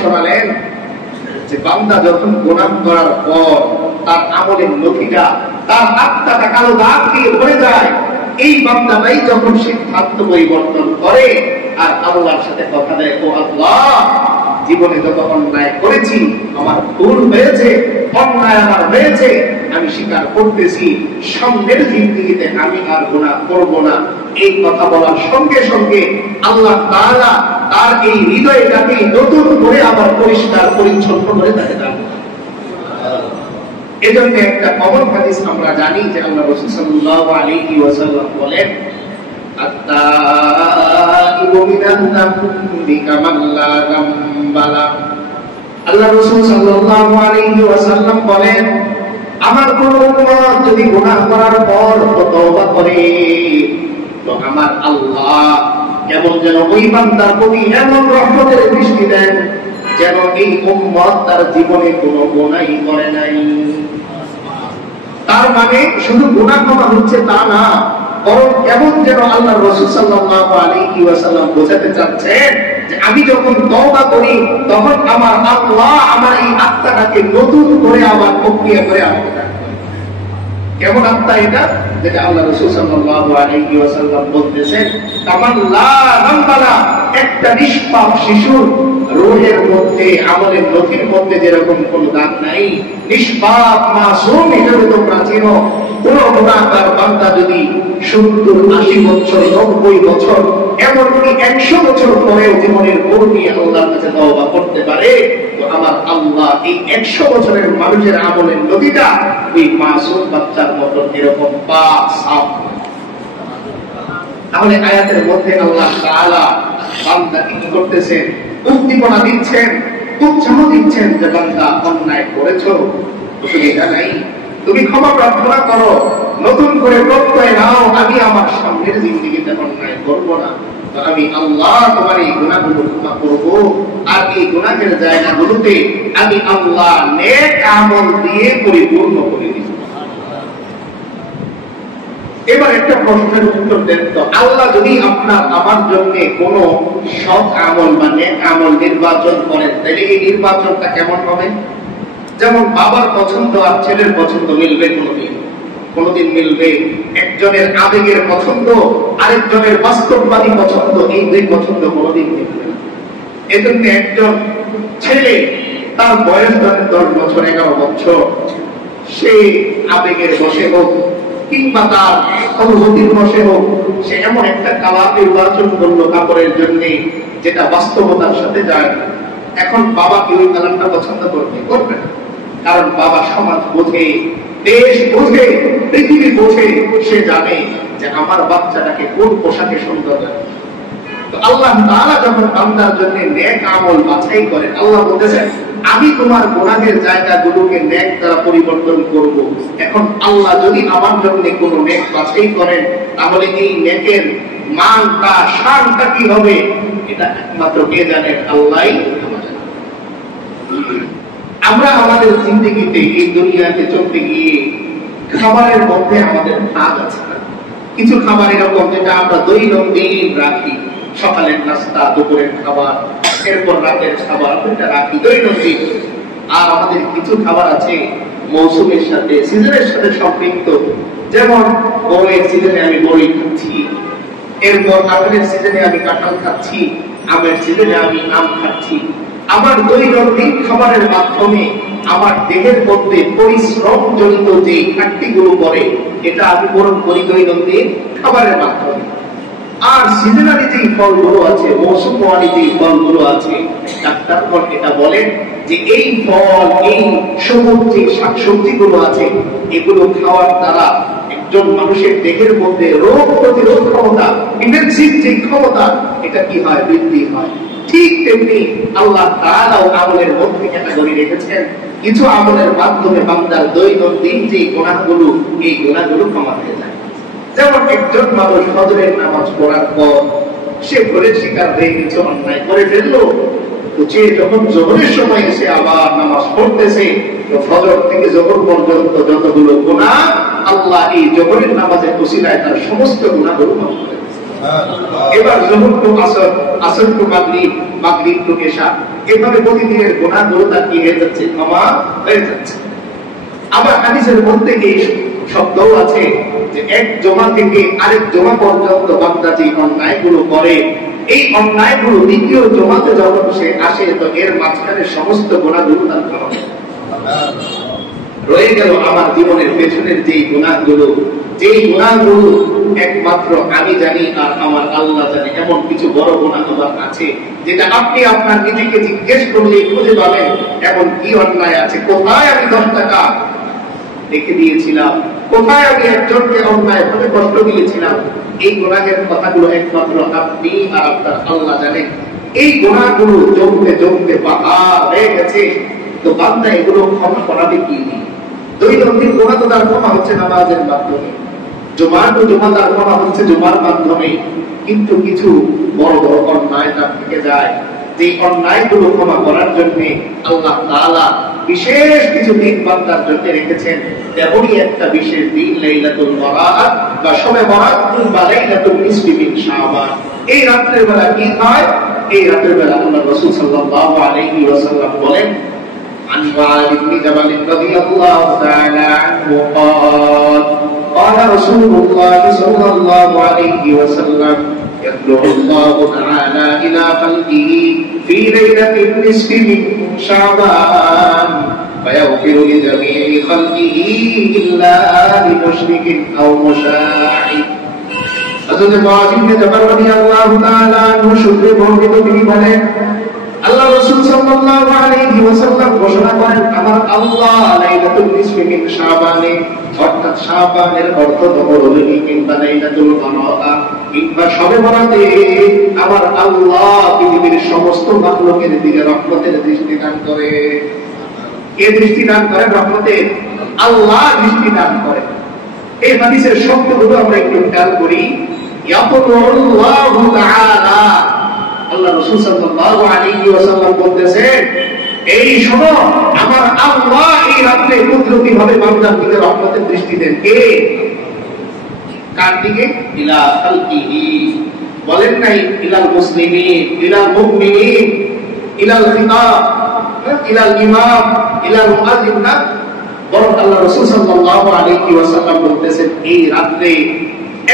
শোনালেন যে বান্দা যখন গুনাহ করার পর তার আমলের নথিটা, তার আত্মাটা কালো দাগ দিয়ে ভরে যায়, এই বান্দাটাই যখন সিদ্ধান্ত পরিবর্তন করে আর আল্লাহর সাথে কথা দেয়, ও আল্লাহ, জীবনে যত অন্যায় করেছি, আমার ভুল হয়েছে, অন্যায় আমার হয়েছে, আমি স্বীকার করতেছি, সামনের জিন্দেগিতে আমি আর গুনাহ করব না। এই কথা বলার সঙ্গে সঙ্গে আল্লাহ তাআলা তার এই হৃদয়টাকে নতুন করে আবার পরিষ্কার পরিচ্ছন্ন করে তাকে দান করেন। এজন্য একটা কমন হাদিস আমরা জানি যে আল্লাহ রাসূল সাল্লাল্লাহু আলাইহি ওয়াসাল্লাম বলেন, আত-তাইবু মিনান যামবি কামান লা যামবা লা। আল্লাহ রাসূল সাল্লাল্লাহু আলাইহি ওয়াসাল্লাম বলেন, আমার কোন উম্মত যদি গুনাহ করার পর তওবা করে, তো আমার আল্লাহ কেমন যেন ওই বান্দার প্রতি এমন রহমতের দৃষ্টি দেন যেন এই উম্মত তার জীবনে কোনো গুনাহ করে নাই। তার মানে শুধু গুনাহ ক্ষমা হচ্ছে তা না, বরং কেমন যেন আল্লাহ রাসূল সাল্লাল্লাহু আলাইহি ওয়াসাল্লাম বোঝাতে চাচ্ছেন যে আমি যখন তওবা করি তখন আমার আল্লাহ আমার এই আত্মাটাকে নতুন করে আবার প্রক্রিয়া করে আমাকে দেন। কেমন আত্মা এটা? যেটা আল্লাহ রাসূল সাল্লাল্লাহু আলাইহি ওয়াসাল্লাম বলতেছেন, কামান লা যামবা, একটা নিষ্পাপ শিশুর রূহের মধ্যে, আমলের নথির মধ্যে যেরকম কোনো দাগ নাই, নিষ্পাপ মাসুম হিসেবে তোমরা চিনো। কোন গুনাহগার বান্দা যদি 70, 80 বছর, 90 বছর, এমনকি 100 বছর পরেও জীবনের ভুল নিয়ে আল্লাহর কাছে তওবা করতে পারে, তো আমার আল্লাহ এই 100 বছরের মানুষের আমলের নথিটা ওই মাসুম বাচ্চার মতো এরকম পাক সাফ। তাহলে আয়াতের মধ্যে আল্লাহ তাআলা বান্দাকে কি করতেছেন? উদ্দীপনা দিচ্ছেন, উৎসাহ দিচ্ছেন যে বান্দা অন্যায় করেছো, অসুবিধা নাই, তুমি ক্ষমা প্রার্থনা করো, নতুন করে প্রত্যয় নাও, আমি আমার সামনের জিন্দেগিতে অন্যায় করব না, তো আমি আল্লাহ তোমার এই গুনাহগুলো ক্ষমা করব, আর এই গুনাহের জায়গাগুলোতে আমি আল্লাহ নেক আমল দিয়ে পরিপূর্ণ করে দিব। এবার একটা প্রশ্নের উত্তর দেন তো, আল্লাহ যদি আপনার আমার জন্য কোন সৎ আমল বা নেক আমল নির্বাচন করেন, তাহলে এই নির্বাচনটা কেমন হবে? যেমন বাবার পছন্দ আর ছেলের পছন্দ মিলবে কোনদিন? কোনদিন মিলবে? একজনের আবেগের পছন্দ, আরেকজনের বাস্তববাদী পছন্দ, এই দুই পছন্দ কোনদিন মিলবে না। এজন্য একজন ছেলে, তার বয়স 10 বছর, 11 বছর, সে আবেগের বশে হোক কিংবা তার অনুভূতির বশে হোক, সে এমন একটা কালার নির্বাচন করলো কাপড়ের জন্য যেটা বাস্তবতার সাথে যায় না। এখন বাবা কি ওই কালারটা পছন্দ করবে? করবে না। কারণ বাবা সমাজ বোঝে, দেশ বোঝে, পৃথিবী বোঝে, সে জানে যে আমার বাচ্চাটাকে কোন পোশাকে সুন্দর লাগে। তো আল্লাহ তাআলা যখন বান্দার জন্য নেক আমল বাছাই করেন, আল্লাহ বলতেছেন আমি তোমার গুনাহের জায়গাগুলোকে নেক দ্বারা পরিবর্তন করব। এখন আল্লাহ যদি আমার জন্য কোনো নেক বাছাই করেন, তাহলে এই নেকের মানটা, শানটা কি হবে, এটা একমাত্র কে জানেন? আল্লাহই। আমরা আমাদের জিন্দেগিতে এই দুনিয়াতে চলতে গিয়ে খাবারের মধ্যে আমাদের ভাগ আছে। কিছু খাবার এরকম যেটা আমরা দৈনন্দিন রাখি, সকালের নাস্তা, দুপুরের খাবার, এরপর রাতের খাবার, এটা রাখি দৈনন্দিন। আর আমাদের কিছু খাবার আছে মৌসুমের সাথে, সিজনের সাথে সম্পৃক্ত। যেমন বড়ের সিজনে আমি বড়ই খাচ্ছি, এরপর কাঁঠালের সিজনে আমি কাঁঠাল খাচ্ছি, আমের সিজনে আমি আম খাচ্ছি। আমার দৈনন্দিন খাবারের মাধ্যমে আমার দেহের মধ্যে পরিশ্রম জনিত যে ঘাটতিগুলো পড়ে, এটা আমি পূরণ করি দৈনন্দিন খাবারের মাধ্যমে। আর সিজনালি যে ফলগুলো আছে, মৌসুমওয়ারি যে ফলগুলো আছে, ডাক্তারগণ এটা বলেন যে এই ফল, এই সবুজ যে শাকসবজিগুলো আছে, এগুলো খাওয়ার দ্বারা একজন মানুষের দেহের মধ্যে রোগ প্রতিরোধ ক্ষমতা, ডিফেন্সিভ যে ক্ষমতা, এটা কি হয়? বৃদ্ধি হয়। ঠিক তেমনি আল্লাহ তাআলাও আমলের মধ্যে ক্যাটাগরি রেখেছেন, কিছু আমলের মাধ্যমে বান্দার দৈনন্দিন যে গুনাহগুলো, এই গুনাহগুলো ক্ষমা হয়ে যায়। যেমন একজন মানুষ ফজরের নামাজ পড়ার পর সে ভুলের শিকার হয়ে কিছু অন্যায় করে ফেললো, তো সে যখন জোহরের সময় এসে আবার নামাজ পড়তেছে, তো ফজর থেকে জোহর পর্যন্ত যতগুলো গুনাহ, আল্লাহ এই জোহরের নামাজের ওসিলায় তার সমস্ত গুনাহগুলো মাফ করে দিয়েছেন। এবার যোহর টু আসর, আসর টু মাগরিব, মাগরিব টু এশা, এভাবে প্রতিদিনের গুনাহগুলো তার কি হয়ে যাচ্ছে, ক্ষমা হয়ে যাচ্ছে। আবার হাদিসের মধ্যে এই শব্দও আছে যে এক জমা থেকে আরেক জমা পর্যন্ত বান্দা যে অন্যায়গুলো করে, এই অন্যায়গুলো দ্বিতীয় জমাতে যখন সে আসে তো এর মাঝখানে সমস্ত গুনাহগুলো তার ক্ষমা রয়ে গেল। আমার জীবনের পেছনের যে গুনাহগুলো, যেই গুনাহগুলো একমাত্র আমি জানি আর আমার আল্লাহ জানে, এমন কিছু বড় গুনাহ আমার আছে যেটা আপনি আপনার নিজেকে জিজ্ঞেস করলে খুঁজে পাবেন এমন কি অন্যায় আছে। কোথায় আমি 10 টাকা রেখে দিয়েছিলাম, কোথায় আমি একজনকে অন্যায় ভাবে কষ্ট দিয়েছিলাম, এই গুনাহের কথাগুলো একমাত্র আপনি আর আপনার আল্লাহ জানেন। এই গুনাহগুলো জমতে জমতে পাহাড় হয়ে গেছে, তো বান্দা এগুলো ক্ষমা করাবে কি? দৈনন্দিন গুনাহ তো তার ক্ষমা হচ্ছে নামাজের মাধ্যমে, জুমার তো জুমা তার ক্ষমা হচ্ছে জুমার মাধ্যমে, কিন্তু কিছু বড় বড় অন্যায় তার থেকে যায়, যে অন্যায়গুলো ক্ষমা করার জন্য আল্লাহ তাআলা বিশেষ কিছু দিন বান্দার জন্য রেখেছেন। তেমনই একটা বিশেষ দিন লাইলাতুল বারাত বা শবে বরাত বা লাইলাতুল নিসফি মিন শাবান। এই রাতের বেলা কি হয়? এই রাতের বেলা আল্লাহ রাসূল সাল্লাল্লাহু আলাইহি ওয়াসাল্লাম বলেন, عن معاذ بن جبل رضي الله تعالى عنه قال قال رسول الله صلى الله عليه وسلم يطلع الله تعالى إلى خلقه في ليلة النصف من شعبان فيغفر لجميع خلقه إلا لمشرك أو مشاهد। হযরত মুআয ইবনে জাবাল রাদিয়াল্লাহু তাআলা আনহু সূত্রে বর্ণিত, তিনি বলেন আল্লাহ রাসূল সাল্লাল্লাহু আলাইহি ওয়াসাল্লাম ঘোষণা করেন, আমার আল্লাহ লাইলাতুল নিসফি মিন শাবানে, অর্থাৎ শাবানের অর্থ রজনী কিংবা লাইলাতুল বারাত কিংবা শবে বরাতে আমার আল্লাহ পৃথিবীর সমস্ত মাখলুকের দিকে রহমতের দৃষ্টি দান করে। কে দৃষ্টি দান করেন? রহমতের আল্লাহ দৃষ্টি দান করে। এই হাদিসের শব্দগুলো আমরা একটু খেয়াল করি। ইয়াকুলুল্লাহু তাআলা, আল্লাহ রাসূল সাল্লাল্লাহু আলাইহি ওয়াসাল্লাম বলতেছেন, এই শোনো আমার আল্লাহ এই রাতে কুদরতি ভাবে বান্দার দিকে রহমতের দৃষ্টি দেন। কে? কার দিকে? ইলা খালকিহি। বলেন নাই ইলাল মুসলিমিন, ইলাল মুমিনিন, ইলাল খিতাব, ইলাল ইমাম, ইলাল মুআজ্জিন না, বরং আল্লাহ রাসূল সাল্লাল্লাহু আলাইহি ওয়াসাল্লাম বলতেছেন এই রাতে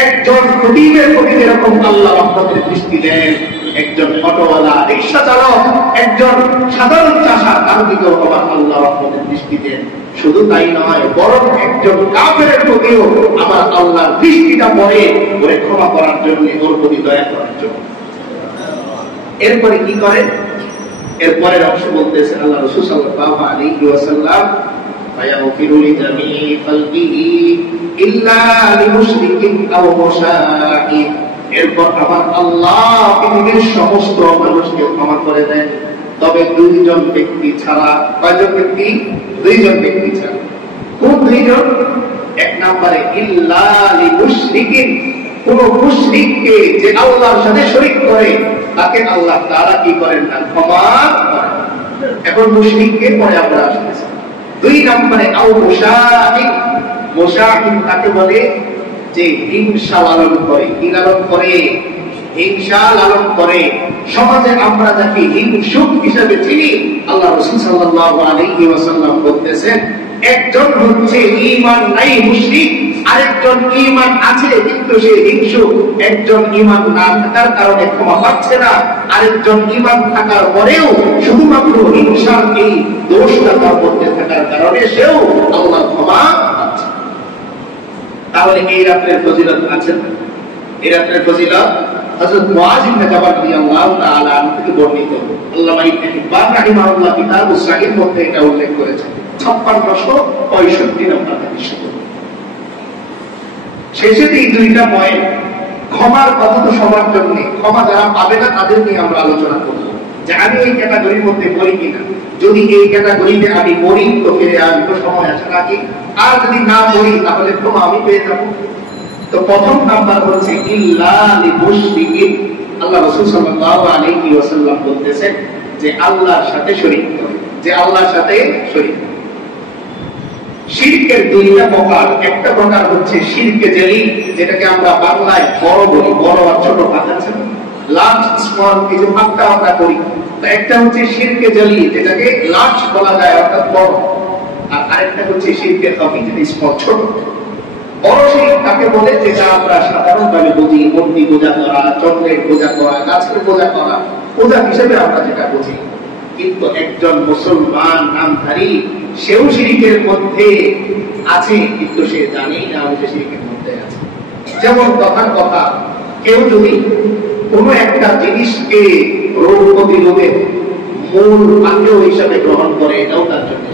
একজন খতিবের প্রতি যেরকম আল্লাহ রহমতের দৃষ্টি দেন, একজন অটোওয়ালা, রিকশা চালক, একজন সাধারণ চাষা, তার দিকেও আবার আল্লাহ রহমতের দৃষ্টি দেন। শুধু তাই নয়, বরং একজন কাফেরের প্রতিও আমার আল্লাহর দৃষ্টিটা পড়ে ওরে ক্ষমা করার জন্য, ওর প্রতি দয়া করার জন্য। এরপরে কি করেন? এরপরের অংশ বলতেছে আল্লাহ রাসূল সাল্লাল্লাহু আলাইহি ওয়াসাল্লাম, ফায়াগফিরু লিজামিই খালকিহি ইল্লা লিমুশরিকিন আও মুশাহিদ। এরপর আমার আল্লাহ পৃথিবীর সমস্ত মানুষকে ক্ষমা করে দেন, তবে 2 জন ব্যক্তি ছাড়া। কয়জন ব্যক্তি? 2 জন ব্যক্তি ছাড়া। কোন 2 জন? এক নম্বরে ইল্লা লিমুশরিকিন, কোন মুশরিককে যে আল্লাহর সাথে শরীক করে তাকে আল্লাহ তাআলা কি করেন না? ক্ষমা করেন। এখন মুশরিককে পরে আমরা আসতেছি। 2 নম্বরে আও মুশাহিদ, মুশাহিদ তাকে বলে যে হিংসা লালন করে। কি লালন করে? হিংসা লালন করে। সমাজে আমরা যাকে হিংসুক হিসেবে চিনি, আল্লাহ রাসূল সাল্লাল্লাহু আলাইহি ওয়াসাল্লাম বলতেছেন, একজন হচ্ছে ঈমান নাই মুশরিক, আরেকজন ঈমান আছে কিন্তু সে হিংসুক। একজন ঈমান না থাকার কারণে ক্ষমা পাচ্ছে না, আরেকজন ঈমান থাকার পরেও শুধুমাত্র হিংসার এই দোষটা তার মধ্যে থাকার কারণে সেও আল্লাহ ক্ষমা পাচ্ছে। তাহলে এই রাতের ফজিলত আছে না? এই রাতের ফজিলত হযরত মুআয ইবনে জাবাল রাদিয়াল্লাহু তাআলা আনহু থেকে বর্ণিত। আল্লামা ইবনে হিব্বান রাহিমাহুল্লাহ কিতাবুস সাহিহ মধ্যে এটা উল্লেখ করেছেন। 5665 নম্বর হাদিস। শেষে এই 2টা পয়েন্ট, ক্ষমার কথা তো সবার জন্য, ক্ষমা যারা পাবে না তাদের নিয়ে আমরা আলোচনা করব যে আমি এই ক্যাটাগরির মধ্যে পড়ি কিনা। যদি এই ক্যাটাগরিতে আমি পড়ি তো ফিরে আসবো, সময় আছে নাকি? আর যদি না পড়ি তাহলে ক্ষমা আমি পেয়ে যাব। তো প্রথম নাম্বার হচ্ছে ইল্লা লিমুশরিকিন। আল্লাহ রাসূল সাল্লাল্লাহু আলাইহি ওয়াসাল্লাম বলতেছেন যে আল্লাহর সাথে শরীক করে, যে আল্লাহর সাথে শরীক। শিরকের দুইটা প্রকার। একটা প্রকার হচ্ছে শিরকে জেলি, যেটাকে আমরা বাংলায় বড় বলি, বড় আর ছোট ভাগ আছে, লার্জ স্মল, এই যে ভাগটা আমরা করি। একটা হচ্ছে শিরকে জেলি, যেটাকে লার্জ বলা যায় অর্থাৎ বড়, আর আরেকটা হচ্ছে শিরকে খাফি, যেটা স্মল ছোট। বড় শিরক তাকে বলে যেটা আমরা সাধারণভাবে বুঝি, মূর্তি পূজা করা, চন্দ্রের পূজা করা, গাছের পূজা করা, পূজা হিসেবে আমরা যেটা বুঝি। কিন্তু একজন মুসলমান নামধারী সেও শিরকের মধ্যে আছে, কিন্তু সে জানেই না সে শিরকের মধ্যে আছে। যেমন কথার কথা, কেউ যদি কোনো একটা জিনিসকে রোগ প্রতিরোধের মূল পাথেয় হিসাবে গ্রহণ করে, এটাও তার জন্য।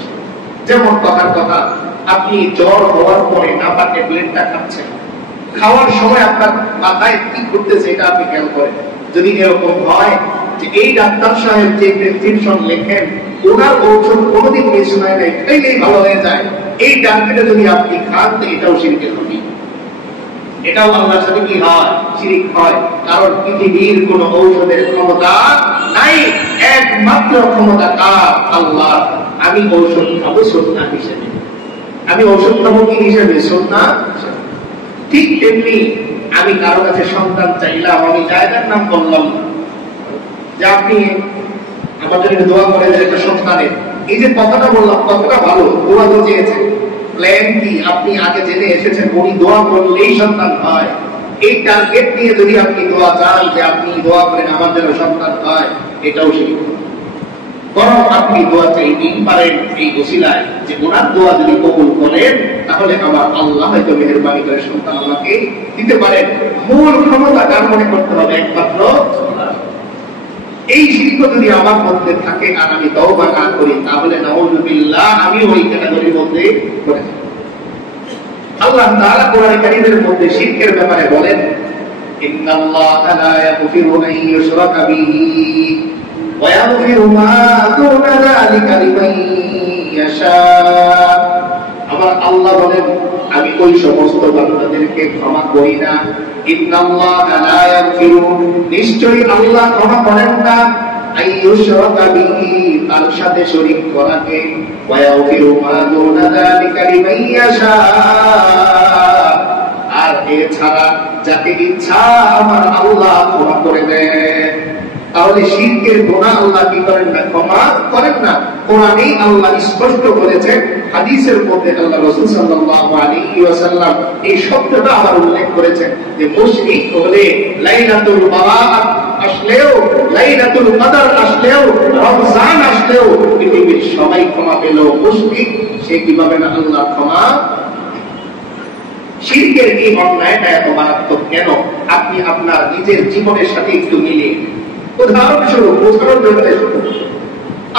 যেমন কথার কথা, আপনি জ্বর হওয়ার পরে নাপা ট্যাবলেটটা খাচ্ছেন, খাওয়ার সময় আপনার মাথায় কি ঘুরতেছে এটা আপনি খেয়াল করেন। যদি এরকম হয় যে এই ডাক্তার সাহেব যে প্রেসক্রিপশন লেখেন, ওনার ঔষধ কোনোদিন মিস হয় নাই, খাইলেই ভালো হয়ে যায়, এই ডাক্তারটা যদি আপনি খান, তো এটাও শিরকের হবে, এটাও আল্লাহর সাথে কি হয়? শিরক হয়। কারণ পৃথিবীর কোন ঔষধের ক্ষমতা নাই, একমাত্র ক্ষমতা কার? আল্লাহ। আমি ঔষধ খাবো সুন্নাহ হিসেবে, আমি ঔষধ খাবো কি হিসেবে? সুন্নাহ। ঠিক তেমনি আমি কারো কাছে সন্তান চাইলাম, আমি জায়গার নাম বললাম যে আপনি আমাদের দোয়া করে দেন একটা সন্তানের, এই যে কথাটা বললাম, কথাটা ভালো, দোয়া তো চেয়েছেন, প্ল্যান কি? আপনি আগে জেনে এসেছেন উনি দোয়া করলেই সন্তান হয়, এই টার্গেট নিয়ে যদি আপনি দোয়া চান যে আপনি দোয়া করেন আমার যেন সন্তান হয়, এটাও শিরক। বরং আপনি দোয়া চাইতেই পারেন এই ওসিলায় যে ওনার দোয়া যদি কবুল করেন, তাহলে আমার আল্লাহ হয়তো মেহেরবানি করে সন্তান আমাকে দিতে পারেন। মূল ক্ষমতা কার মনে করতে হবে? একমাত্র আল্লাহ। এই শিরক যদি আমার মধ্যে থাকে আর আমি তওবা না করি, তাহলে নাউযুবিল্লাহ আমি ওই ক্যাটাগরির মধ্যে পড়ে যাব। আল্লাহ তাআলা কোরআন কারীমের মধ্যে শিরকের ব্যাপারে বলেন, ইন্নাল্লাহা লা ইয়াগফিরু আন ইউশরাকা বিহি ওয়া ইয়াগফিরু মা দুনা যালিকা লিমান ইয়াশা। আমার আল্লাহ বলেন, আমি ওই সমস্ত বান্দাদেরকে ক্ষমা করি না। ইন্নাল্লাহা লা ইয়াগফিরু, নিশ্চয়ই আল্লাহ ক্ষমা করেন না, আইয়ুশরাকা বিহি, তার সাথে শরীক করাকে, ওয়া ইয়াগফিরু মা দুনা যালিকা লিমান ইয়াশা, আর এছাড়া যাকে ইচ্ছা আমার আল্লাহ ক্ষমা করে দেন। তাহলে শিরকের গুনাহ আল্লাহ কি করেন না? ক্ষমা করেন না। কোরআনেই আল্লাহ স্পষ্ট বলেছেন, হাদিসের মধ্যে আল্লাহ রাসূল সাল্লাল্লাহু আলাইহি ওয়াসাল্লাম এই শব্দটা আবার উল্লেখ করেছেন যে মুশরিক হলে লাইলাতুল বারাআত আসলেও, লাইলাতুল কদর আসলেও, রমজান আসলেও পৃথিবীর সবাই ক্ষমা পেল, মুশরিক সে কিভাবে না আল্লাহ ক্ষমা? শিরকের এই অন্যায়টা এত মারাত্মক কেন? আপনি আপনার নিজের জীবনের সাথে একটু মিলিয়ে, উদাহরণস্বরূপ বোঝানোর জন্য,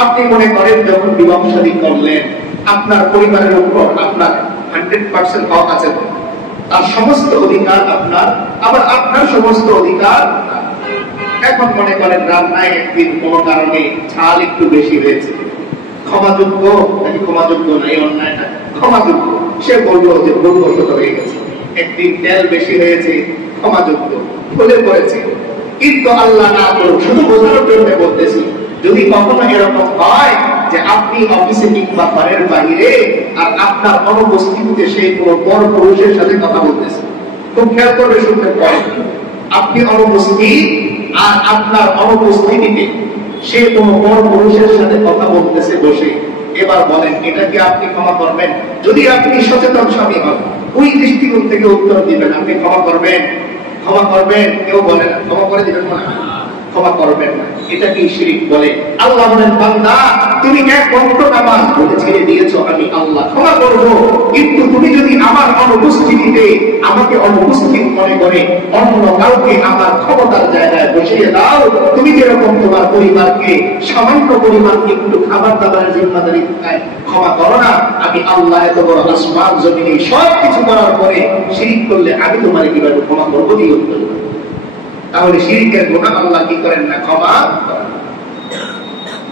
আপনি মনে করেন যখন বিবাহ শাদী করলেন, আপনার পরিবারের উপর আপনার 100% হক আছে, তার সমস্ত অধিকার আপনার, আবার আপনার সমস্ত অধিকার। এখন মনে করেন রান্নায় একদিন কোনো কারণে ঝাল একটু বেশি হয়েছে, ক্ষমাযোগ্য নাকি ক্ষমাযোগ্য না? এই অন্যায়টা ক্ষমাযোগ্য। সে বললো যে ভুলবশত হয়ে গেছে, একদিন তেল বেশি হয়েছে, ক্ষমাযোগ্য, ভুলে পড়েছে। কিন্তু আল্লাহ না করুক, শুধু বোঝানোর জন্য বলতেছি, যদি কখনো এরকম হয় যে আপনি অফিসে কিংবা ঘরের বাহিরে আর আপনার অনুপস্থিতিতে সেই কোনো বড় পুরুষের সাথে কথা বলতেছে, খুব খেয়াল করবে, শুনতে পারেন, আপনি অনুপস্থিত আর আপনার অনুপস্থিতিতে সে কোনো বড় পুরুষের সাথে কথা বলতেছে বসে, এবার বলেন এটা কি আপনি ক্ষমা করবেন? যদি আপনি সচেতন স্বামী হন, ওই দৃষ্টিকোণ থেকে উত্তর দিবেন, আপনি ক্ষমা করবেন? ক্ষমা করবেন? কেউ বলে না। ক্ষমা করে দিবেন না? ক্ষমা করবেন না। এটা কি শিরক? বলে আল্লাহ বলেন, বান্দা তুমি এক ওয়াক্ত নামাজ পড়ে ছেড়ে দিয়েছো, আমি আল্লাহ ক্ষমা করব, কিন্তু তুমি যদি আমার অনুপস্থিতিতে আমাকে অনুপস্থিত মনে করে অন্য কাউকে আমার ক্ষমতার জায়গায় বসিয়ে দাও, তুমি যেরকম তোমার পরিবারকে সামান্য পরিমাণ একটু খাবার দাবারের জিম্মাদারি ক্ষমা করো না, আমি আল্লাহ এত বড় আসমান জমিনে সব কিছু করার পরে শিরক করলে আমি তোমার কিভাবে ক্ষমা করবো? কি উত্তর? তাহলে শিরকের গুনাহ আল্লাহ কি করেন না? ক্ষমা করেন।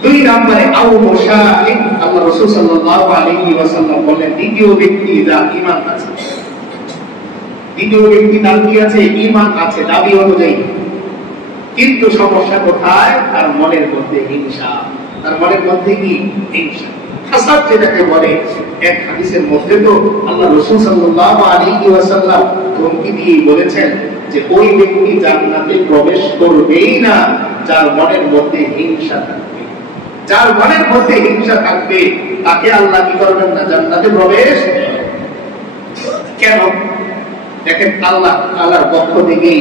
দুই নম্বরে আও মুশারিক, আল্লাহ রাসূল সাল্লাল্লাহু আলাইহি ওয়াসাল্লাম বলেন, দ্বিতীয় ব্যক্তি যার ঈমান আছে, দ্বিতীয় ব্যক্তি তার কি আছে? ঈমান আছে দাবি অনুযায়ী, কিন্তু সমস্যা কোথায়? তার মনের মধ্যে হিংসা। তার মনের মধ্যে কি? হিংসা। হাসাদ যেটাকে বলে। এক হাদিসের মধ্যে তো আল্লাহ রাসূল সাল্লাল্লাহু আলাইহি ওয়াসাল্লাম ধমকি দিয়ে বলেছেন যে ওই ব্যক্তি জান্নাতে প্রবেশ করবেই না যার মনের মধ্যে হিংসা থাকবে। যার মনের মধ্যে হিংসা থাকবে তাকে আল্লাহ কি করবেন না, জান্নাতে প্রবেশ। কেন? দেখেন, আল্লাহ তাআলার পক্ষ থেকে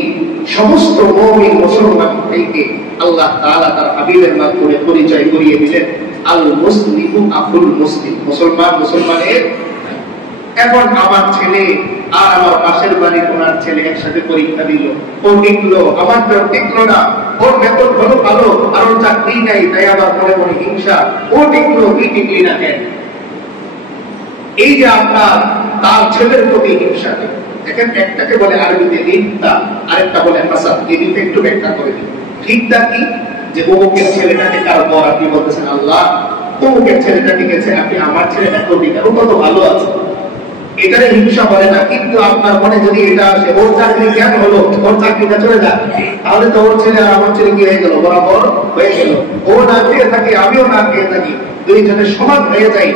সমস্ত মুমিন মুসলমান থেকে আল্লাহ তাআলা তার হাবিবের মাধ্যমে পরিচয় করিয়ে দিলেন, আল মুসলিমু আখুল মুসলিম, মুসলমান মুসলমানের। এখন আমার ছেলে আর আমার পাশের বাড়ির ওনার ছেলে একসাথে পরীক্ষা দিল, ও টিকলো, আমার তো টিকলো না, ওর বেতন হলো ভালো আর ওর চাকরি নাই, তাই আবার মনে মনে হিংসা, ও টিকলো তুই টিকলি না কেন? এই যে আপনার তার ছেলের প্রতি হিংসা। দেখেন, একটাকে বলে আরবিতে রিদ্দা, আরেকটা বলে হাসাদ। এই দুটো একটু ব্যাখ্যা করে দিই। রিদ্দা কি? যে অমুকের ছেলেটাকে কার পর আপনি বলতেছেন আল্লাহ অমুকের ছেলেটা টিকেছে, আপনি আমার ছেলেটা টিকে, ও কত ভালো আছে, এটারে হিংসা বলে না। কিন্তু আপনার মনে যদি এটা আসে ওর চাকরি কেন হলো, ওর চাকরিটা চলে যাক, তাহলে তো ওর ছেলে আর আমার ছেলে কি হয়ে গেল, বরাবর হয়ে গেল। ও না খেয়ে থাকি, আমিও না খেয়ে থাকি, দুইজনের সমান হয়ে যাই,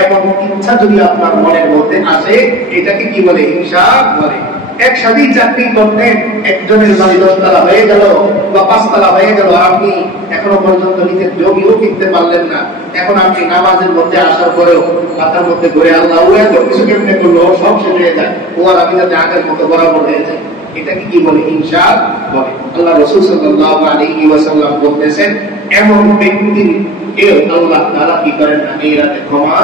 এমন ইচ্ছা যদি আপনার মনের মধ্যে আসে, এটাকে কি বলে? হিংসা বলে। একসাথেই চাকরি করতেন, একজনের বাড়ি 10 তলা হয়ে গেল বা 5 তলা হয়ে গেল, আপনি এখনো পর্যন্ত নিজের জমিও কিনতে পারলেন না। এখন আপনি নামাজের মধ্যে আসার পরেও মাথার মধ্যে ঘুরে আল্লাহ ও এত কিছু কেমনে করলো, সব শেষ হয়ে যায়, ও আর আমি যাতে আগের মতো বরাবর হয়ে যায়, এটাকে কি বলে? হিংসা বলে। আল্লাহ রাসূল সাল্লাল্লাহু আলাইহি ওয়াসাল্লাম বলতেছেন, এমন ব্যক্তির কেউ আল্লাহ তাআলা কি করেন না এই রাতে ক্ষমা।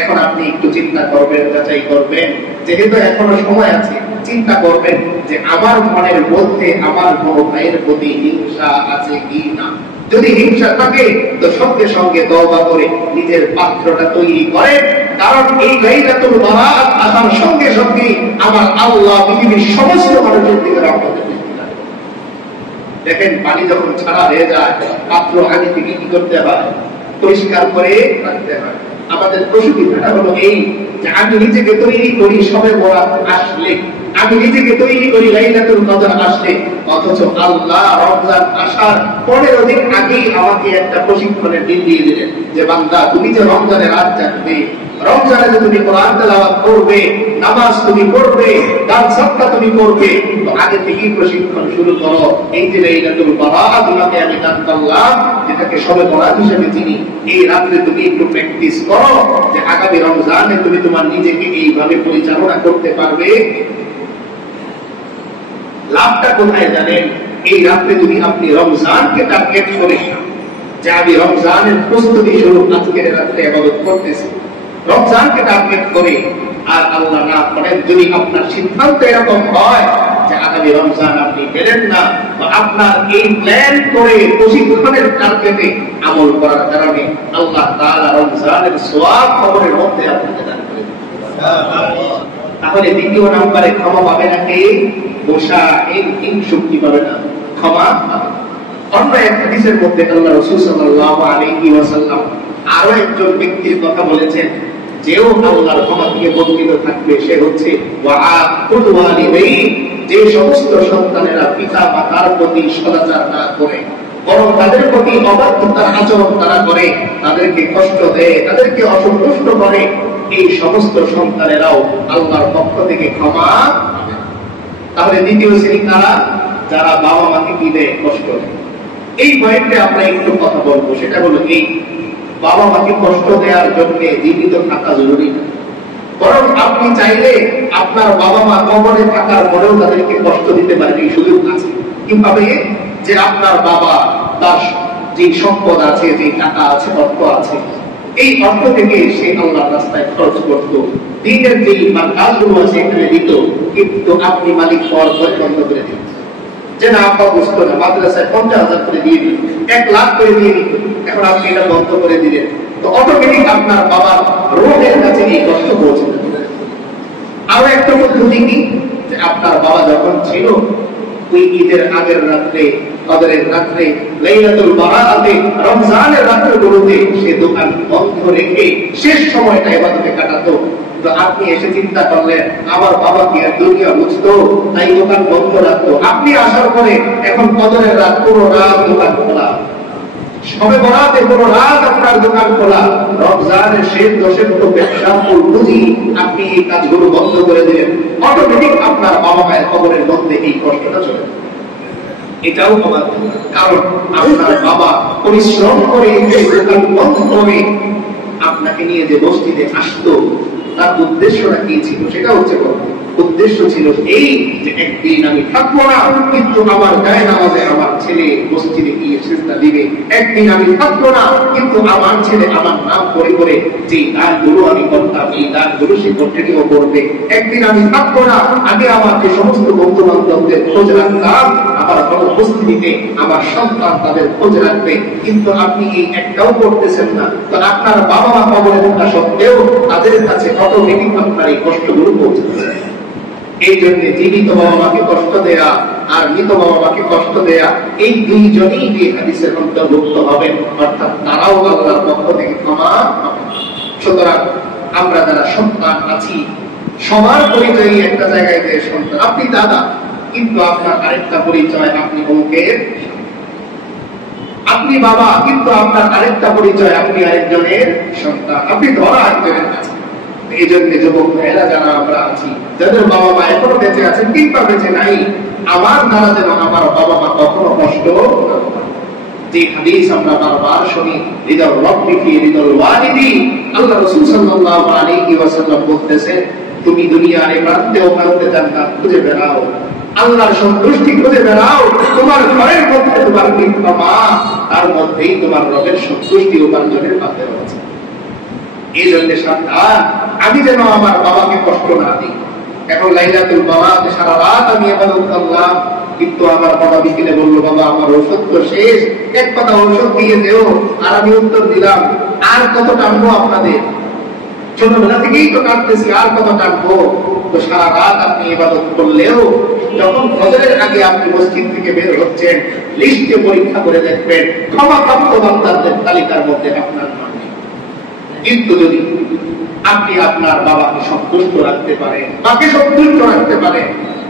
এখন আপনি একটু চিন্তা করবেন, যাচাই করবেন, যেহেতু এখনো সময় আছে, চিন্তা করবেন যে আমার মনের মধ্যে আমার বড় ভাইয়ের প্রতি হিংসা আছে কি না। যদি হিংসা থাকে তো সঙ্গে সঙ্গে তওবা করে নিজের পাত্রটা তৈরি করেন, কারণ এই লাইলাতুল বারাত আসার সঙ্গে সঙ্গে আমার আল্লাহ পৃথিবীর সমস্ত মানুষের দিকে রহমত দিবেন। দেখেন, পানি যখন ছাড়া হয়ে যায়, পাত্র আগে থেকে কি করতে হয়? পরিষ্কার করে রাখতে হয়। আমাদের প্রসূতিটা হলো এই যে আমি নিজেকে তৈরি করি সবে বরাত আসলে, আমি নিজেকে তৈরি করি লাইলাতুল কদর আসলে, অথচ আল্লাহ রমজান আসার 15 দিন আগেই আমাকে একটা প্রশিক্ষণের দিন দিয়ে দিলেন যে বান্দা তুমি যে রমজানের রাত জাগবে, রমজানে যে তুমি কোরআন তেলাওয়াত করবে, নামাজ তুমি পড়বে, দান সাদকা তুমি করবে, তো আগে থেকেই প্রশিক্ষণ শুরু করো। এই যে লাইলাতুল বারাত তোমাকে আমি দান করলাম, যেটাকে শবে বরাত হিসেবে চিনি, এই রাতে তুমি একটু প্র্যাকটিস করো যে আগামী রমজানে তুমি তোমার নিজেকে এইভাবে পরিচালনা করতে পারবে। লাভটা কোথায় জানেন? এই রাতে যদি আপনি রমজানকে টার্গেট করে যে আমি রমজানের প্রস্তুতি স্বরূপ আজকের রাতে ইবাদত করতেছি, রমজানকে টার্গেট করে, আর আল্লাহ না করেন যদি আপনার সিদ্ধান্ত এরকম হয় যে আগামী রমজান আপনি পেলেন না, তো আপনার এই প্ল্যান করে প্রশিক্ষণের টার্গেটে আমল করার কারণে আল্লাহ তাআলা রমজানের সওয়াব কবরের মধ্যে আপনাকে দান করে দিবেন। তাহলে দ্বিতীয় নম্বরে ক্ষমা পাবে না কে? শক্তি পাবে না, ক্ষমা পাবে। অন্য এক হাদিসের মধ্যে আল্লাহ রাসূল সাল্লাল্লাহু আলাইহি ওয়াসাল্লাম আরো একজন ব্যক্তির কথা বলেছেন, যেও আল্লাহর ক্ষমা থেকে বঞ্চিত থাকবে, সে হচ্ছে ওয়াকুল ওয়ালিদাই, যে সমস্ত সন্তানেরা পিতা মাতার প্রতি সদাচার না করে, বরং তাদের প্রতি অবাধ্যতার আচরণ তারা করে, তাদেরকে কষ্ট দেয়, তাদেরকে অসন্তুষ্ট করে, এই সমস্ত সন্তানেরাও আল্লাহর পক্ষ থেকে ক্ষমা পাবে। তাহলে দ্বিতীয় শ্রেণী কারা? যারা বাবা মাকে কি দেয়? কষ্ট দেয়। এই পয়েন্টে আমরা একটু কথা বলবো, সেটা হলো এই বাবা মাকে কষ্ট দেওয়ার জন্য জীবিত থাকা জরুরি না, বরং আপনি চাইলে আপনার বাবা মা কবরে থাকার পরেও তাদেরকে কষ্ট দিতে পারেন, এই সুযোগ আছে। কিভাবে? যে আপনার বাবা তার যে সম্পদ আছে, যে টাকা আছে, অর্থ আছে, এই অর্থ থেকে সে আল্লাহর রাস্তায় খরচ করত, দিনের যে কাজগুলো আছে এখানে দিত, কিন্তু আপনি মালিক হওয়ার পরে বন্ধ করে দিন যে না আপা বুঝতো না, মাদ্রাসায় 50,000 করে দিয়ে দিন, 1 লাখ করে দিয়ে দিত, এখন আপনি এটা বন্ধ করে দিলেন, তো অটোমেটিক আপনার বাবার রোগের কাছে এই কষ্ট পৌঁছে যাবে। আরো একটা পদ্ধতি কি? যে আপনার বাবা যখন ছিল ওই ঈদের আগের রাত্রে, কদরের রাত্রে, লাইলাতুল বারাতে, রমজানের রাত্রগুলোতে সে দোকান বন্ধ রেখে শেষ সময়টা ইবাদতে কাটাতো। তো আপনি এসে চিন্তা করলেন আমার বাবা কি আর দুনিয়া বুঝতো, তাই দোকান বন্ধ রাখতো। আপনি আসার পরে এখন কদরের রাত, পুরো রাত দোকান খোলা, সবে বরাতে কোনো রাত আপনার দোকান খোলা, রমজানের শেষ 10 মতো ব্যবসা ফুল বুঝি আপনি এই কাজগুলো বন্ধ করে দিলেন, অটোমেটিক আপনার বাবা মায়ের কবরের মধ্যে এই কষ্টটা চলে যাবে। এটাও আমার, কারণ আপনার বাবা পরিশ্রম করে এই দোকান বন্ধ করে আপনাকে নিয়ে যে মসজিদে আসতো, তার উদ্দেশ্যটা কি ছিল? সেটা হচ্ছে উদ্দেশ্য ছিল এই যে একদিন আমি থাকবো না, কিন্তু আমার গায়ে নামাজে আমার ছেলে মসজিদে গিয়ে সিজদা দিবে। একদিন আমি থাকবো না, কিন্তু আমার ছেলে আমার নাম করে করে যে দানগুলো আমি করতাম, এই দানগুলো সে কন্টিনিউ করবে। একদিন আমি থাকবো না, আগে আমার যে সমস্ত বন্ধু বান্ধবদের খোঁজ রাখতাম, আমার উপস্থিতিতে আমার সন্তান তাদের খোঁজ রাখবে, কিন্তু আপনি এই একটাও করতেছেন না। তো আপনার বাবা মা কবরে থাকা সত্ত্বেও তাদের কাছে অটোমেটিক আপনার এই কষ্টগুলো পৌঁছাচ্ছে। এই জন্য জীবিত বাবা মাকে কষ্ট দেয়া আর মৃত বাবা মাকে কষ্ট দেয়া, এই দুইজনই এই হাদিসের অন্তর্ভুক্ত হবেন, অর্থাৎ তারাও আল্লাহর পক্ষ থেকে ক্ষমা পাবেন। সুতরাং আমরা যারা সন্তান আছি, সবার পরিচয় একটা জায়গায় গিয়ে সন্তান। আপনি দাদা, কিন্তু আপনার আরেকটা পরিচয় আপনি অঙ্কের, আপনি বাবা, কিন্তু আপনার আরেকটা পরিচয় আপনি আরেকজনের সন্তান, আপনি ধরা একজনের কাছে। এই জন্য যুবক ভাইয়েরা যারা আমরা আছি, যাদের বাবা মা এখনো বেঁচে আছেন কিংবা বেঁচে নাই, আমার দ্বারা যেন আমার বাবা মা কখনো কষ্ট না পায়। যে হাদিস আমরা বারবার শুনি, রিদাল রব্বি ফি রিদাল ওয়ালিদি, আল্লাহ রাসূল সাল্লাল্লাহু আলাইহি ওয়াসাল্লাম বলতেছেন, তুমি দুনিয়ার এই প্রান্তে ও প্রান্তে জান্নাত খুঁজে বেড়াও, আল্লাহর সন্তুষ্টি খুঁজে বেড়াও, তোমার ঘরের মধ্যে তোমার পিতা মা, তার মধ্যেই তোমার রবের সন্তুষ্টি উপার্জনের পথে রয়েছে। এই জন্য সাবধান, আমি যেন আমার বাবাকে কষ্ট না দিই। এখন লাইলাতুল বারাতে সারা রাত আমি ইবাদত করলাম, কিন্তু আমার বাবা বিকেলে বললো, বাবা আমার ঔষধ তো শেষ, এক কথা ঔষধ দিয়ে দেও। আর আমি উত্তর দিলাম, আর কত টানবো আপনাদের, ছোটবেলা থেকেই তো কাটতেছি, আর কত টানবো? তো সারা রাত আপনি ইবাদত করলেও যখন ফজরের আগে আপনি মসজিদ থেকে বের হচ্ছেন, লিস্টে পরীক্ষা করে দেখবেন ক্ষমাপ্রাপ্ত বান্দাদের তালিকার মধ্যে আপনার নাম নেই। কিন্তু যদি আপনি আপনার বাবাকে সন্তুষ্ট রাখতে পারেন, মাকে সন্তুষ্ট রাখতে পারেন,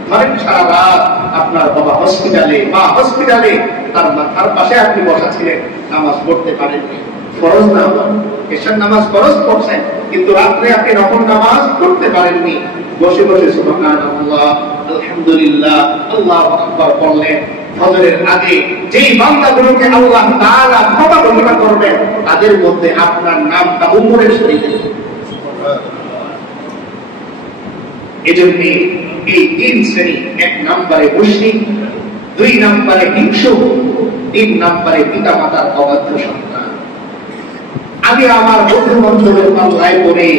ধরেন সারা রাত আপনার বাবা হসপিটালে, মা হসপিটালে, তার মাথার পাশে আপনি বসা ছিলেন, নামাজ পড়তে পারেননি, ফরজ নামাজ, এশার নামাজ ফরজ পড়ছেন, কিন্তু রাত্রে আপনি নফল নামাজ পড়তে পারেননি, বসে বসে সুবহানাল্লাহ, আলহামদুলিল্লাহ, আল্লাহু আকবার পড়লেন। ফজরের আগে যেই বান্দাগুলোকে আল্লাহ তাআলা ক্ষমা ঘোষণা করবেন, তাদের মধ্যে আপনার নামটা উপরের সারিতে। এজন্য এই 3 শ্রেণী, 1 নম্বরে মুশরিক, 2 নম্বরে হিংসুক, 3 নম্বরে পিতা মাতার অবাধ্য সন্তান। আমি আমার বন্ধু বান্ধবের পাল্লায় পড়ে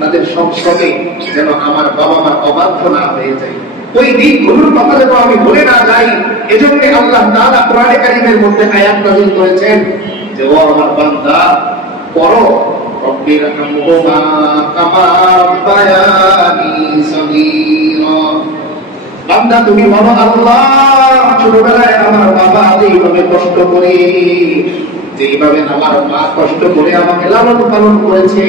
তাদের সংসদে যেন আমার বাবা মা অবাধ্য না হয়ে যায়, ওই দিকগুলোর কথা যেন আমি বলে না যাই। এজন্য আল্লাহ তাআলা কোরআনে কারীমের মধ্যে আয়াত নাযিল করেছেন যে, ও আমার বান্দা, পড়ো, রব্বির হামহুমা কামা রাব্বায়ানি সগীরা। বান্দা তুমি বলো, আল্লাহ, ছোটবেলায় আমার বাবা যেইভাবে কষ্ট করে, যেইভাবে আমার মা কষ্ট করে আমাকে লালন পালন করেছে,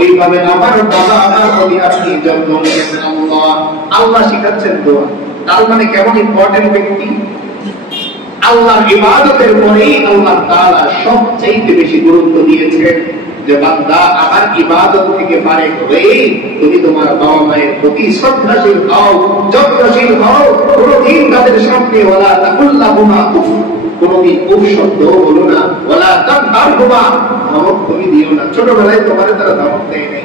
ওইভাবে আমার বাবা আমার প্রতি আপনি যত্ন নিয়েছেন। আল্লাহ শিখাচ্ছেন দোয়া। তার মানে কেমন ইম্পর্টেন্ট ব্যক্তি? আল্লাহর ইবাদতের পরেই আল্লাহ তাআলা সবচেয়ে বেশি গুরুত্ব দিয়েছেন যে, বান্দা আমার ইবাদত থেকে পারে হয়ে তুমি তোমার বাবা মায়ের প্রতি শ্রদ্ধাশীল হও, যত্নশীল হও। কোনদিন তাদের সামনে ওয়ালা তাকুল্লাহুমা উফ, কোনদিন উফ শব্দ বলো না, ওয়ালা তানহারহুমা, ধমক তুমি দিও না। ছোটবেলায় তোমার তারা ধমক দেয় নাই,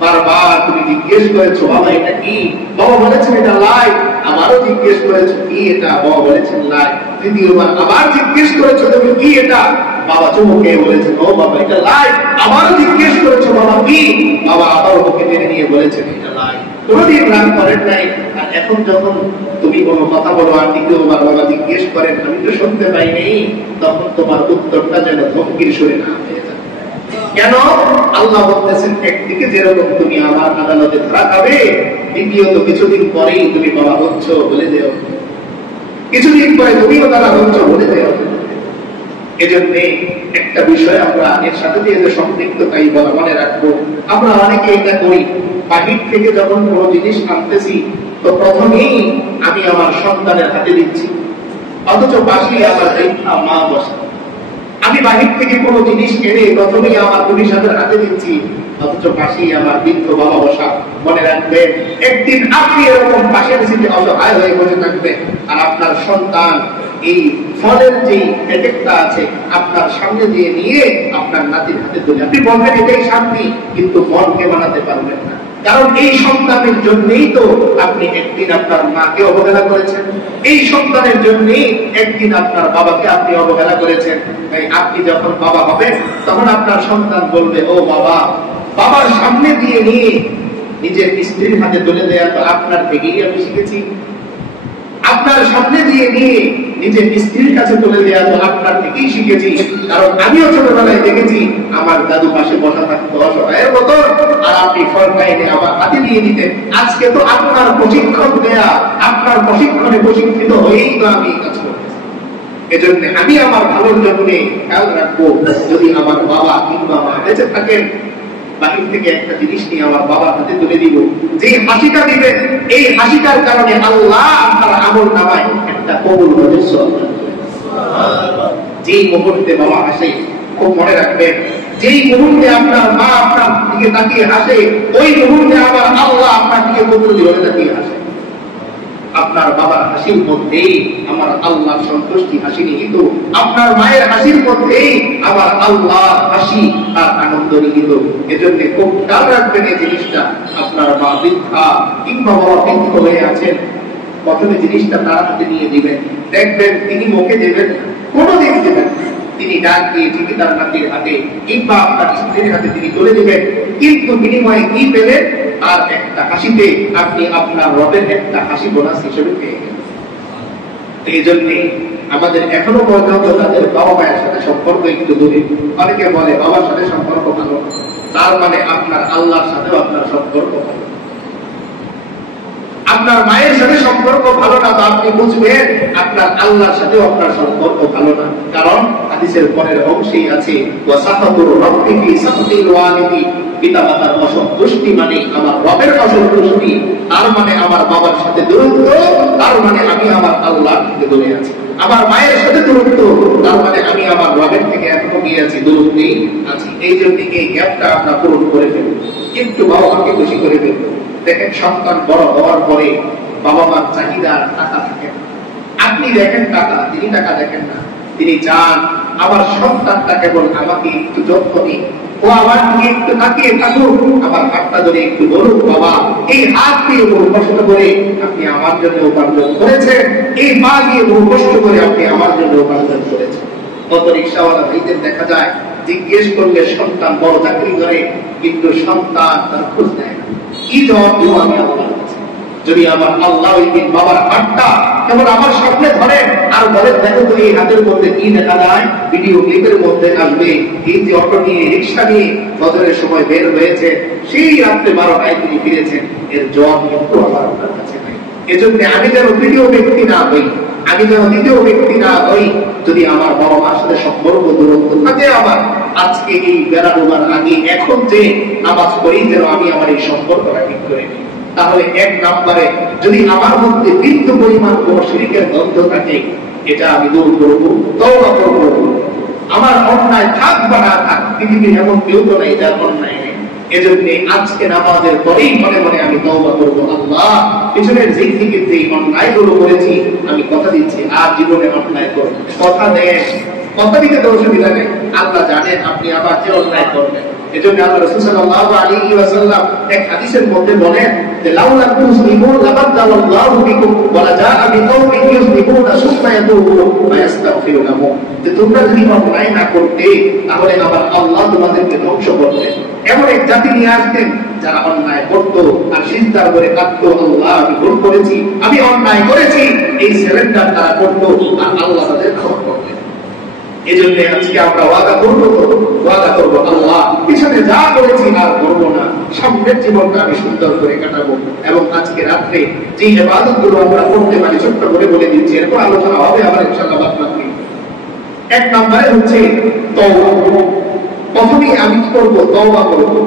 বারবার তুমি জিজ্ঞেস করেছো, বাবা এটা কি? বাবা বলেছেন এটা লাই। আমারও জিজ্ঞেস করেছো কি এটা? বাবা বলেছেন লাই। দ্বিতীয়বার আবার জিজ্ঞেস করেছো তুমি কি এটা? বাবা চুমুকে বলেছেন, ও বাবা এটা লাই। আবারও জিজ্ঞেস করেছো, বাবা কি? বাবা আবার ওকে টেনে নিয়ে বলেছেন এটা লাই। কোনদিন রাগ করেন নাই। আর এখন যখন তুমি কোনো কথা বলো আর দ্বিতীয়বার বাবা জিজ্ঞেস করেন, আমি তো শুনতে পাইনি, তখন তোমার উত্তরটা যেন ধমকির সুরে না হয়ে যায়। কেন? আল্লাহ বলতেছেন, একদিকে যেরকম তুমি আমার আদালতে ধরা খাবে, দ্বিতীয়ত কিছুদিন পরেই তুমি বাবা হচ্ছ বলে দেও, কিছুদিন পরে তুমিও তারা হচ্ছ বলে দেও। এজন্য একটা বিষয় আমরা এর সাথে দিয়ে যে সম্পৃক্ততাই বলা মনে রাখবো। আমরা অনেকে এটা করি, বাহির থেকে যখন কোনো জিনিস আনতেছি তো প্রথমেই আমি আমার সন্তানের হাতে দিচ্ছি, অথচ পাশে আমার মা বসে। আমি বাহির থেকে কোনো জিনিস এনে প্রথমেই আমার পুলিশের হাতে দিচ্ছি, অথচ পাশেই আমার বৃদ্ধ বাবা বসা। মনে রাখবেন, একদিন আপনি এরকম পাশের সিটে অসহায় হয়ে বসে থাকবেন, আর আপনার সন্তান এই ফলের যে প্যাকেটটা আছে আপনার সামনে দিয়ে নিয়ে আপনার নাতির হাতে তুলে, আপনি বলবেন এটাই শান্তি, কিন্তু মনকে বানাতে পারবেন না। কারণ এই সন্তানের জন্যই তো আপনি একদিন আপনার মাকে অবহেলা করেছেন, এই সন্তানের জন্যই একদিন আপনার বাবাকে আপনি অবহেলা করেছেন। তাই আপনি যখন বাবা হবেন তখন আপনার সন্তান বলবে, ও বাবা, বাবার সামনে দিয়ে নিয়ে নিজের স্ত্রীর হাতে তুলে দেয়া তো আপনার থেকেই আমি শিখেছি। আপনার সামনে দিয়ে নিয়ে নিজের স্ত্রীর কাছে তুলে দেয়া তো আপনার থেকেই শিখেছি। কারণ আমিও ছোটবেলায় দেখেছি আমার দাদু পাশে বসা থাকতো অসহায়ের মতো, আর আপনি ফলটা এনে আমার হাতে দিয়ে দিতেন। আজকে তো আপনার প্রশিক্ষণ দেয়া, আপনার প্রশিক্ষণে প্রশিক্ষিত হয়েই তো আমি কাজ করতেছি। এজন্য আমি আমার ভালোর জন্য খেয়াল রাখবো, যদি আমার বাবা কিংবা মা বেঁচে থাকেন, বাহির থেকে একটা জিনিস নিয়ে আমার বাবার হাতে তুলে দিব, যে হাসিটা দিবেন, এই হাসিটার কারণে আল্লাহ আপনার আমল নামায় একটা কবুল হতে। যেই মুহূর্তে বাবা হাসে, খুব মনে রাখবেন, যেই মুহূর্তে আপনার মা আপনার দিকে তাকিয়ে হাসে, ওই মুহূর্তে আবার আল্লাহ আপনার দিকে কবুল দিয়ে তাকিয়ে হাসে। আপনার বাবার হাসির মধ্যেই আমার আল্লাহ সন্তুষ্টি হাসি নিহিত, আপনার মায়ের হাসির মধ্যেই আমার আল্লাহ হাসি আর আনন্দ নিহিত। এজন্য খুব খেয়াল রাখবেন এই জিনিসটা। আপনার মা বৃদ্ধা কিংবা বাবা বৃদ্ধ হয়ে আছেন, প্রথমে জিনিসটা তার হাতে নিয়ে দিবেন, দেখবেন তিনি মুখে দেবেন, কোনোদিন দেবেন, তিনি ডাক দিয়ে ঠিকই তার নাতির হাতে কিংবা আপনার স্ত্রীর হাতে তিনি তুলে দিবেন, কিন্তু বিনিময়ে কি পেলেন? আর একটা হাসিতে আপনি আপনার রবের একটা হাসি বোনাস হিসেবে পেয়ে গেলেন। এই জন্যে আমাদের এখনো পর্যন্ত তাদের বাবা মায়ের সাথে সম্পর্ক একটু দূরে। অনেকে বলে বাবার সাথে সম্পর্ক ভালো, তার মানে আপনার আল্লাহর সাথেও আপনার সম্পর্ক ভালো। আপনার মায়ের সাথে সম্পর্ক ভালো না, তো আপনি বুঝবেন আপনার আল্লাহর সাথেও আপনার সম্পর্ক ভালো না। কারণ হাদিসের পরের অংশেই আছে, ওয়াসাফাতুর রাব্বিকি সাফাতিল ওয়ালিদি, পিতামাতার অসন্তুষ্টি মানে আমার রবের অসন্তুষ্টি, তার মানে আমার বাবার সাথে দূরত্ব, তার মানে আমি আমার আল্লাহ থেকে দূরে আছি। আমার মায়ের সাথে দূরত্ব, তার মানে আমি আমার রবের থেকে এখনো গিয়ে আছি, দূরত্বেই আছি। এই জন্য এই গ্যাপটা আমরা পূরণ করে ফেলব, একটু বাবা মাকে খুশি করে ফেলব। দেখেন, সন্তান বড় হওয়ার পরে বাবা মার চাহিদা টাকা থাকে। আপনি দেখেন টাকা, তিনি টাকা দেখেন না। তিনি চান আমার সন্তানটা কেবল আমাকে একটু যত্ন নিক, ও আমার দিকে একটু তাকিয়ে থাকুক, আমার হাতটা ধরে একটু বলুক, বাবা এই হাত দিয়ে বহু কষ্ট করে আপনি আমার জন্য উপার্জন করেছেন, এই পা দিয়ে বহু কষ্ট করে আপনি আমার জন্য উপার্জন করেছেন। কত রিক্সাওয়ালা ভাইদের দেখা যায়, জিজ্ঞেস করলে সন্তান বড় চাকরি করে, কিন্তু সন্তান তার খোঁজ নেয় না। কি জবাব দেব আমি আল্লাহর কাছে? যদি আমার আল্লাহ ওই দিন বাবার হাতটা কেবল আমার স্বপ্নে ধরেন আর বলেন, দেখো তো এই হাতের মধ্যে কি দেখা যায়, ভিডিও ক্লিপের মধ্যে আসবে এই যে অটো নিয়ে রিক্সা নিয়ে ফজরের সময় বের হয়েছে, সেই রাত্রে 12টায় তিনি ফিরেছেন, এর জবাব কিন্তু আমার আপনার কাছে নাই। এজন্য আমি যেন তৃতীয় ব্যক্তি না হই, আমি যেন দ্বিতীয় ব্যক্তি না হই। যদি আমার বাবা মার সাথে সম্পর্ক দূরত্ব থাকে, আমার আজকে এই বেলা ডোবার আগে এখন যে নামাজ পড়ি, যেন আমি আমার এই সম্পর্কটা ঠিক করে নিই। তাহলে এক নম্বরে যদি আমার মধ্যে বিন্দু পরিমাণ কোন শিরকের দ্বন্দ্ব থাকে, এটা আমি দূর করবো, তওবা করবো। আমার অন্যায় থাক বা না থাক, পৃথিবীর এমন কেউ তো নাই যার অন্যায় নেই। এজন্য আজকে নামাজের পরেই মনে মনে আমি তওবা করবো, আল্লাহ পিছনের জিন্দেগিতে যে অন্যায়গুলো করেছি, আমি কথা দিচ্ছি আর জীবনে অন্যায় করব। কথা দেন, কথা দিতে তো অসুবিধা নেই, আল্লাহ জানেন আপনি আবার যে অন্যায় করবেন। এজন্য আল্লাহ রাসূল সাল্লাল্লাহু আলাইহি ওয়াসাল্লাম এক হাদিসের মধ্যে বলেন যে লাউলা তুসলিমু লাবাদাল্লাহু বিকুম ওয়া লাজাআ বিকাউমিন ইউসলিমুনা সুম্মা ইয়াতুবুন ওয়া ইস্তাগফিরুনাহু। যে তোমরা যদি অন্যায় না করতে, তাহলে আবার আল্লাহ তোমাদেরকে ধ্বংস করতেন। এমন এক জাতি নিয়ে আসতেন যারা অন্যায় করতো আর সিজদার করে কাঁদতো, আল্লাহ আমি ভুল করেছি, আমি অন্যায় করেছি, এই সারেন্ডার তারা করতো আর আল্লাহ তাদের ক্ষমা করতেন। এজন্য আজকে আমরা ওয়াদা করবো আল্লাহ পিছনে যা করেছি আর করবো না, সামনের জীবনটা আমি সুন্দর করে কাটাবো। এবং আজকে রাত্রে যে ইবাদত গুলো আমরা করতে পারি ছোট্ট করে বলে দিচ্ছি, এরপর আলোচনা হবে আবার ইনশাআল্লাহ বাদ বাকি। এক নম্বরে হচ্ছে তওবা। প্রথমেই আমি কি করবো? তওবা করবো।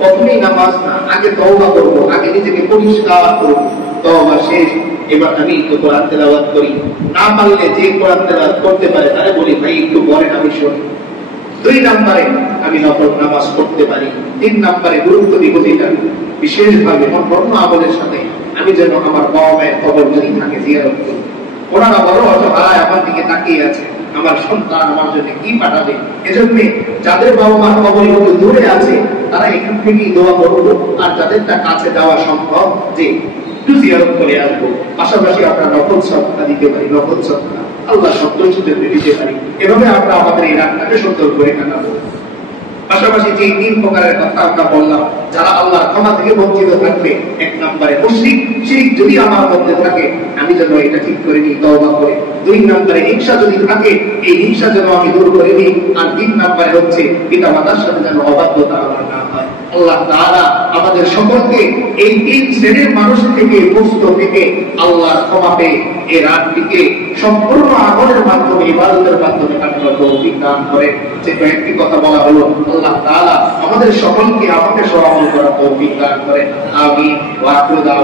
প্রথমেই নামাজ না, আগে তওবা করবো, আগে নিজেকে পরিষ্কার করবো। তওবা শেষ, এবার আমি একটু কোরআন তেলাওয়াত করি। না পারলে যে কোরআন তেলাওয়াত করতে পারে তারে বলি, ভাই একটু পরে আমি শুনি। 2 নম্বরে আমি নফল নামাজ পড়তে পারি। 3 নম্বরে গুরুত্ব দিব যেটা বিশেষভাবে অন্য আমলের সাথে আমি যেন আমার বাবা মায়ের কবর যদি থাকে জিয়ারত করি। ওনারা বড় হয়তো ভাই আমার দিকে তাকিয়ে আছে, আমার সন্তান আমার জন্য কি পাঠাবে। এজন্য যাদের বাবা মার কবর একটু দূরে আছে তারা এখান থেকেই দোয়া করবো, আর যাদেরটা কাছে যাওয়া সম্ভব যে একটু জিয়ারত করে আসবো। পাশাপাশি আমরা নফল সদকা দিতে পারি, নফল সদকা আল্লাহ সন্তুষ্ট দিতে পারি। এভাবে আমরা আমাদের এই রাতটাকে সুন্দর করে কাটাবো। পাশাপাশি যে 3 প্রকারের কথা আমরা বললাম, যারা আল্লাহর ক্ষমা থেকে বঞ্চিত থাকবে, 1 নম্বরে মুশরিক, শিরক যদি আমার মধ্যে থাকে আমি যেন এটা ঠিক করে নিই তওবা করে। 2 নম্বরে হিংসা যদি থাকে এই হিংসা যেন আমি দূর করে নিই। আর 3 নম্বরে হচ্ছে পিতামাতার সাথে যেন অবাধ্যতা আমার না হয়। আল্লাহ তাআলা আমাদের সকলকে এই 3 শ্রেণীর মানুষ থেকে মুক্ত থেকে আল্লাহর ক্ষমা পেয়ে এই রাতটিকে সম্পূর্ণ আমলের মাধ্যমে ইবাদতের মাধ্যমে কাটানোর তৌফিক দান করে। যে কয়েকটি কথা বলা হলো আল্লাহ তাআলা আমাদের সকলকে আমাকে সহ আমল করার তৌফিক দান করে। আমিন ওয়া আখিরু দাওয়ানা।